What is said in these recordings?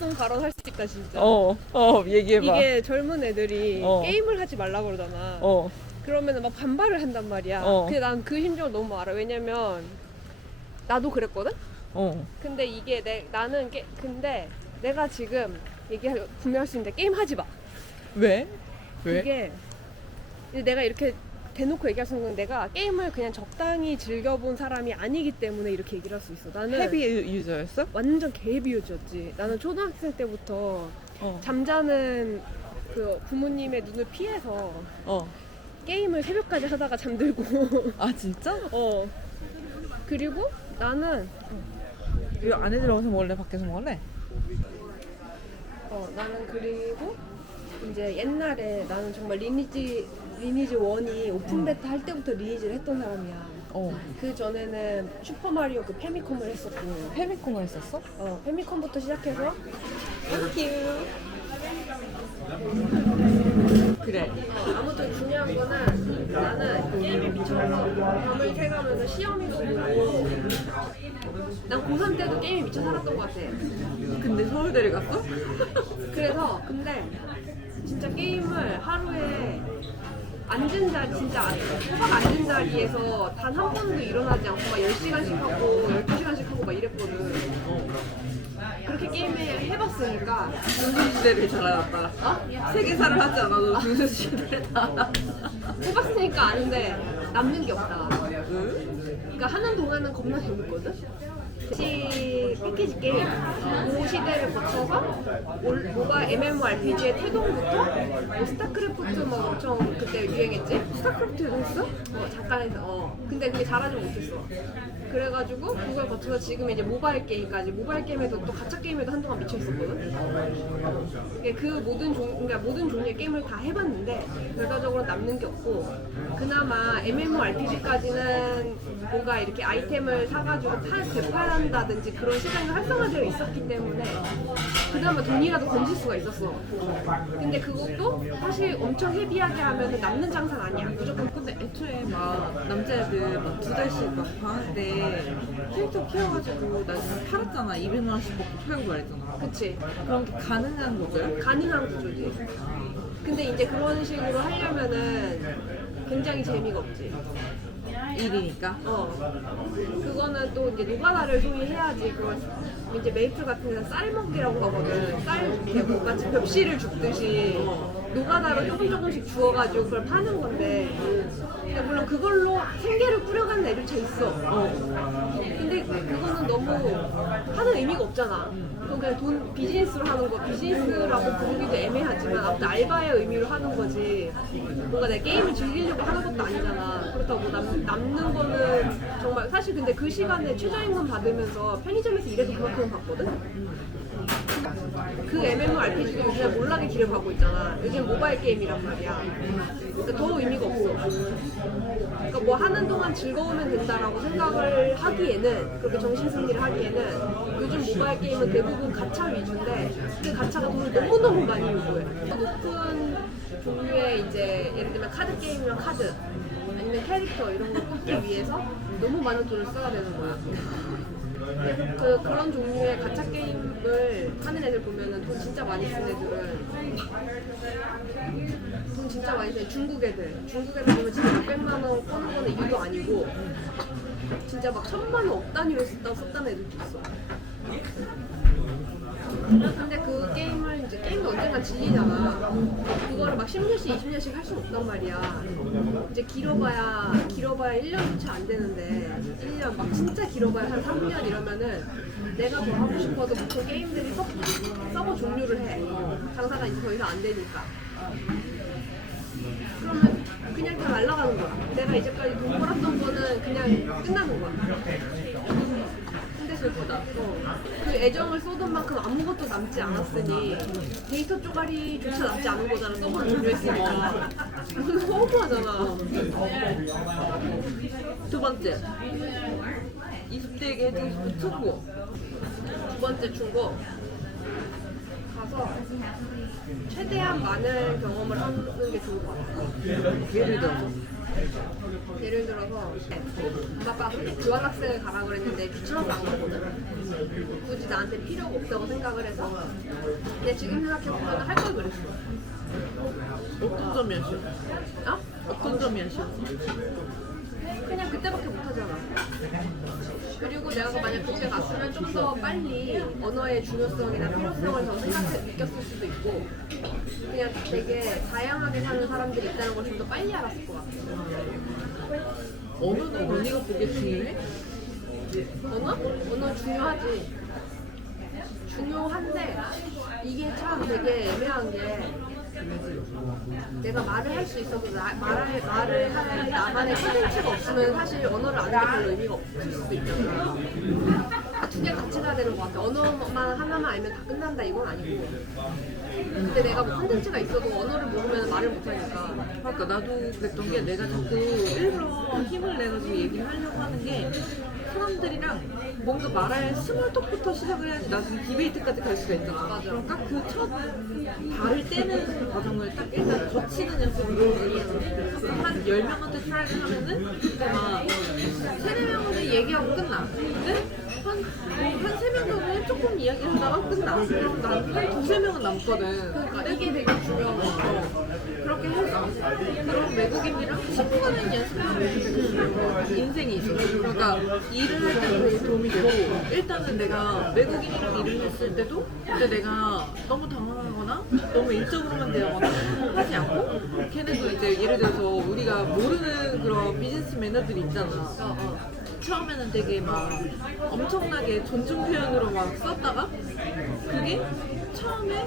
맹독성 발언할 수 있다 진짜. 얘기해봐. 이게 젊은 애들이 게임을 하지 말라 그러잖아. 그러면은 막 반발을 한단 말이야. 근데 난 그 심정을 너무 알아. 왜냐면 나도 그랬거든. 근데 이게 근데 내가 지금 분명할 수 있는데 게임 하지 마. 왜? 이게 내가 이렇게 대놓고 얘기할 수 있는 건 내가 게임을 그냥 적당히 즐겨본 사람이 아니기 때문에 이렇게 얘기를 할 수 있어. 나는 헤비 유저였어? 완전 개헤비 유저였지. 나는 초등학생 때부터 잠자는 그 부모님의 눈을 피해서 게임을 새벽까지 하다가 잠들고. 아 진짜? 그리고 나는 이거 안에 들어가서 먹을래? 밖에서 먹을래? 나는 그리고 이제 옛날에 나는 정말 리니지 1이 오픈 베타 할 때부터 리니지를 했던 사람이야. 그 전에는 슈퍼마리오 그 페미콤을 했었고. 페미콤을 했었어? 페미콤부터 시작해서 땡큐. 그래. 아무튼 중요한 거는 나는 게임에 미쳐서 밤을 새가면서 시험이도 보고. 난 고3 때도 게임에 미쳐 살았던 것 같아. 근데 서울대를 갔어? 그래서 근데 진짜 게임을 하루에 앉은 자리 진짜 소박 앉은 자리에서 단 한 번도 일어나지 않고 막 10시간씩 하고 12시간씩 하고 막 이랬거든. 그렇게 게임을 해봤으니까 중소시대를 잘 알았다. 세계사를 하지 않아도 중소시대를 다 알았다. 해봤으니까 아는데 남는 게 없다. 그러니까 하는 동안은 겁나 재밌거든. 패키지 게임 그 시대를 거쳐서 모바일 MMORPG의 태동부터 뭐 스타크래프트 막 엄청 그때 유행했지? 스타크래프트도 했어? 잠깐 해서 근데 그게 잘하지 못했어. 그래가지고 그걸 거쳐서 지금 이제 모바일 게임까지. 모바일 게임에도 또 가챠 게임에도 한동안 미쳐 있었거든. 그 그러니까 모든 종류의 게임을 다 해봤는데 결과적으로 남는 게 없고, 그나마 MMORPG까지는 뭔가 이렇게 아이템을 사가지고 되팔한다든지 그런 시장이 활성화되어 있었기 때문에 그나마 돈이라도 건질 수가 있었어. 근데 그것도 사실 엄청 헤비하게 하면 남는 장사는 아니야. 무조건. 근데 애초에 막 남자애들 막 2달씩 막 방학 때 캐릭터 키워가지고 나 팔았잖아. 200만 원씩 먹고 팔고 말했잖아. 그치? 그런 게 가능한 거죠? 가능한 구조지. 근데 이제 그런 식으로 하려면은 굉장히 재미가 없지. 일이니까. 그거는 또 이제 노가다를 소위 해야지. 그걸 이제 메이플 같은 데는 쌀먹기라고 하거든. 쌀 같이 벽시를 줍듯이 노가다로 조금씩 주워가지고 그걸 파는 건데, 근데 물론 그걸로 생계를 꾸려가는 애들차 있어. 근데 그거는 너무 하는 의미가 없잖아. 그건 그냥 비즈니스로 하는 거, 비즈니스라고 부르기도 애매하지만 아무튼 알바의 의미로 하는 거지. 뭔가 내 게임을 즐기려고 하는 것도 아니잖아. 그렇다고 남는 거는 정말 사실. 근데 그 시간에 최저임금 받으면서 편의점에서 일해도 그만큼 받거든? 그 MMORPG도 요즘에 몰락의 길을 가고 있잖아. 요즘 모바일 게임이란 말이야. 그러니까 더 의미가 없어. 그러니까 뭐 하는 동안 즐거우면 된다라고 생각을 하기에는, 그렇게 정신승리를 하기에는 요즘 모바일 게임은 대부분 가챠 위주인데 그 가챠가 돈을 너무너무 많이 요구해. 높은 종류의 이제 예를 들면 카드 게임이랑 카드 아니면 캐릭터 이런 걸 뽑기 위해서 너무 많은 돈을 써야 되는 거야. 그런 종류의 가챠 게임을 하는 애들 보면은 돈 진짜 많이 쓴 애들은 돈 진짜 많이 쓰는 중국 애들 보면 진짜 600만 원 꺼는 거는 이유도 아니고 진짜 막 1000만 원 억 단위로 썼다는 애들도 있어. 근데 그 게임을 이제 게임이 언젠간 질리잖아. 그거를 막 10년씩 20년씩 할 수는 없단 말이야. 이제 길어봐야 1년도 채 안 되는데 1년 막 진짜 길어봐야 한 3년 이러면은 내가 뭐 하고 싶어도 보통 게임들이 서버 종료를 해. 장사가 이제 더 이상 안 되니까. 그러면 그냥 다 날아가는 거야. 내가 이제까지 돈 벌었던 거는 그냥 끝나는 거야. 근데 슬프다. 그 애정을 쏟은 만큼 아무것도 남지 않았으니 데이터 쪼가리조차 남지 않은 거잖아. 서버를 종료했으니까. 그거 허무하잖아. 두 번째. 20대에게 해주고 싶은 투구. 두 번째 충고. 가서 최대한 많은 경험을 하는 게 좋을 것 같아. 예를 들어 예를 들어서 엄마 아빠가 그때 교환학생을 가라 그랬는데 귀찮아서 안 갔거든. 굳이 나한테 필요가 없다고 생각을 해서 근데 지금 생각해보면 할 걸 그랬어. 어떤 점이 아쉬워? 어? 어떤 점이 아쉬웠어? 그냥 그때밖에 못하잖아. 그리고 내가 만약 그때 갔으면 좀 더 빨리 언어의 중요성이나 필요성을 더 느꼈을 수도 있고 그냥 되게 다양하게 사는 사람들이 있다는 걸 좀 더 빨리 알았을 것 같아. 언어는 언니가 보기에 중요해? 언어? 언어 중요하지. 중요한데 이게 참 되게 애매한 게 내가 말을 할 수 있어도 말을 할 나만의 컨텐츠가 없으면 사실 언어를 아는 게 별로 의미가 없을 수도 있잖아. 두 개 같이 가야 되는 것 같아. 언어만 하나만 알면 다 끝난다 이건 아니고. 근데 내가 뭐 컨텐츠가 있어도 언어를 모르면 말을 못하니까. 그러니까 나도 그랬던 게 내가 자꾸 일부러 힘을 내가지고 얘기를 하려고 하는 게 사람들이랑 뭔가 말할 스몰톡부터 시작을 해야지 나중에 디베이트까지 갈 수가 있잖아. 맞아. 그러니까 그 첫 발을 떼는 과정을 딱 일단 거치는 연습으로 한 10명한테 트라이를 하면은 그때 막 3-4명한테 얘기하고 끝나. 근데 한 3명 정도는 조금 이야기하다가 끝나. 그럼 난 한 2-3명은 남거든. 그러니까 이게 되게 중요한 거 같아. 그렇게 해서 그런 외국인이랑 친구가 되는 연습을 인생이 있어. 그러니까 일을 할 때도 되게 도움이 되고 일단은 내가 외국인이랑 일을 했을 때도 근데 내가 너무 당황하거나 너무 일적으로만 대하거나 하지 않고 걔네도 이제 예를 들어서 우리가 모르는 그런 비즈니스 매너들이 있잖아. 처음에는 되게 막 엄청나게 존중 표현으로 막 썼다가 그게 처음에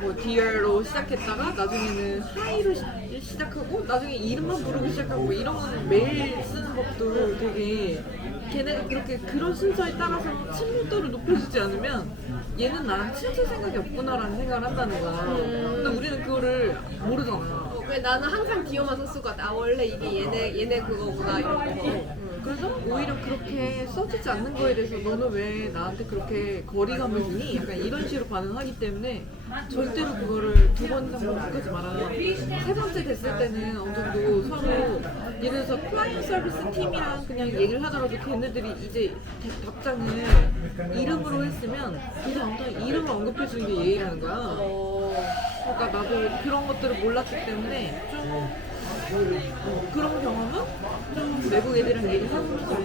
뭐 dear로 시작했다가 나중에는 hi로 시작하고 나중에 이름만 부르기 시작하고 이런 거는 매일 쓰는 법도 되게 걔네가 그렇게 그런 순서에 따라서 친밀도를 높여주지 않으면 얘는 나랑 친해질 생각이 없구나라는 생각을 한다는 거야. 근데 우리는 그거를 모르잖아. 왜 나는 항상 기어만 썼을 것 같아. 아 원래 이게 얘네 그거구나 이런 거. 그래서 오히려 그렇게 써지지 않는 거에 대해서 너는 왜 나한테 그렇게 거리감을 주니? 약간 이런 식으로 반응하기 때문에 절대로 그거를 2번, 3번 끝까지 말하는 3번째 됐을 때는 어느 정도 서로 예를 들어서 클라이언트 서비스 팀이랑 그냥 얘기를 하더라도 걔네들이 이제 답장을 이름으로 했으면 그 다음부터 이름을 언급해 주는 게 예의라는 거야. 그러니까 나도 그런 것들을 몰랐기 때문에 좀 그런 경험은 좀 외국 애들이랑 얘기하면서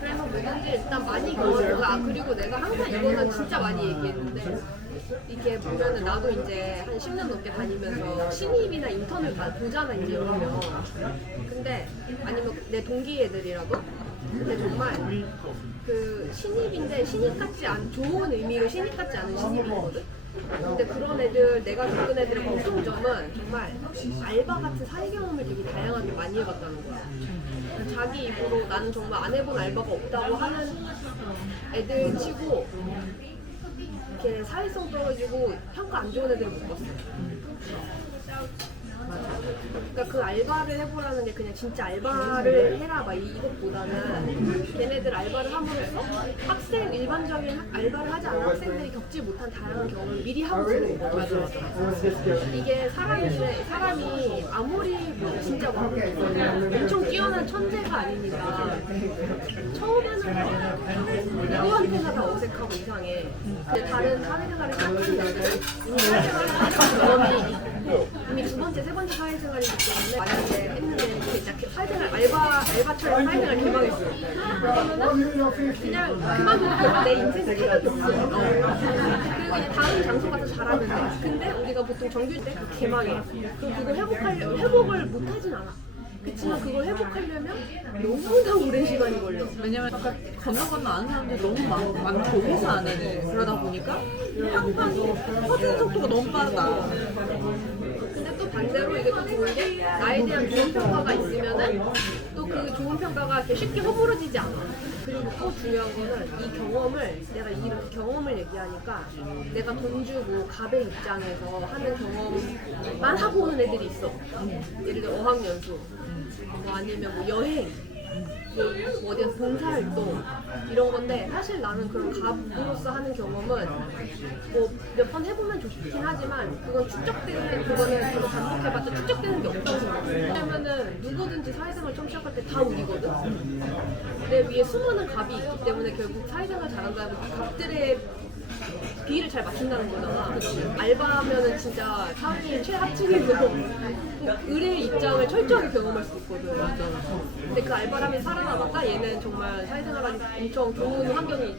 그래서 뭐든지 일단 많이 경험해서 그리고 내가 항상 이거는 진짜 많이 얘기했는데 이게 보면은 나도 이제 한 10년 넘게 다니면서 신입이나 인턴을 보잖아 이제 여러 명. 근데 아니면 내 동기 애들이라도 근데 정말 그 신입인데 신입 같지 않은 좋은 의미로 신입 같지 않은 신입이거든. 근데 그런 애들, 내가 겪은 애들의 공통점은 정말 알바 같은 사회 경험을 되게 다양하게 많이 해봤다는 거야. 자기 입으로 나는 정말 안 해본 알바가 없다고 하는 애들 치고 이렇게 사회성 떨어지고 평가 안 좋은 애들을 못 봤어. 그러니까 그 알바를 해보라는 게 그냥 진짜 알바를 해라 막 이것보다는 걔네들 알바를 함으로써 학생 일반적인 알바를 하지 않은 학생들이 겪지 못한 다양한 경험을 미리 하고 있는 거죠. 맞아. 이게 사람이 아무리 뭐 진짜 막 엄청 뛰어난 천재가 아니니까 처음에는 누구한테나 다 어색하고 이상해. 근데 다른 사회생활을 시작하는 애들은 이미 사회생활을 하는 경험이 있고 이미 2번째, 3번째 사회생활이기 때문에 만약에 했는데 이렇게 사회생활 알바처럼 사회생활 개망했어. 그러면은 그냥 그만두고 별로 내 인생 스타일이 없어. 그리고 이제 다른 장소 가서 잘하면 돼. 근데 우리가 보통 정규일 때 개망해. 그럼 그걸 회복을 못하진 않아. 그치만 그걸 회복하려면 너무나 오랜 시간이 걸려. 왜냐면 건너 아는 사람들이 너무 많고 회사 안에는 그러다 보니까 항상 퍼지는 속도가 너무 빠르다. 근데 또 반대로 이게 또 좋은 게 나에 대한 좋은 평가가 있으면은 또 그 좋은 평가가 이렇게 쉽게 허물어지지 않아. 그리고 또 중요한 거는 이 경험을 내가 이런 경험을 얘기하니까 내가 돈 주고 갑의 입장에서 하는 경험만 하고 오는 애들이 있어. 예를 들어 어학연수 뭐 아니면 뭐 여행 뭐 어디서 봉사활동 이런 건데 사실 나는 그런 갑으로서 하는 경험은 뭐 몇 번 해보면 좋긴 하지만 그건 축적되는 그거는 계속 반복해봤자 축적되는 게 없다고 생각해. 왜냐면은 누구든지 사회생활 처음 시작할 때 다 우기거든. 내 위에 수많은 갑이 있기 때문에 결국 사회생활 잘한다고 갑들의 비위를 잘 맞춘다는 거잖아. 알바하면은 진짜 사회인 최하층에서 의뢰의 입장을 철저하게 경험할 수 있거든. 근데 그 알바를 하면 살아남았다? 얘는 정말 사회생활하기 엄청 좋은 환경이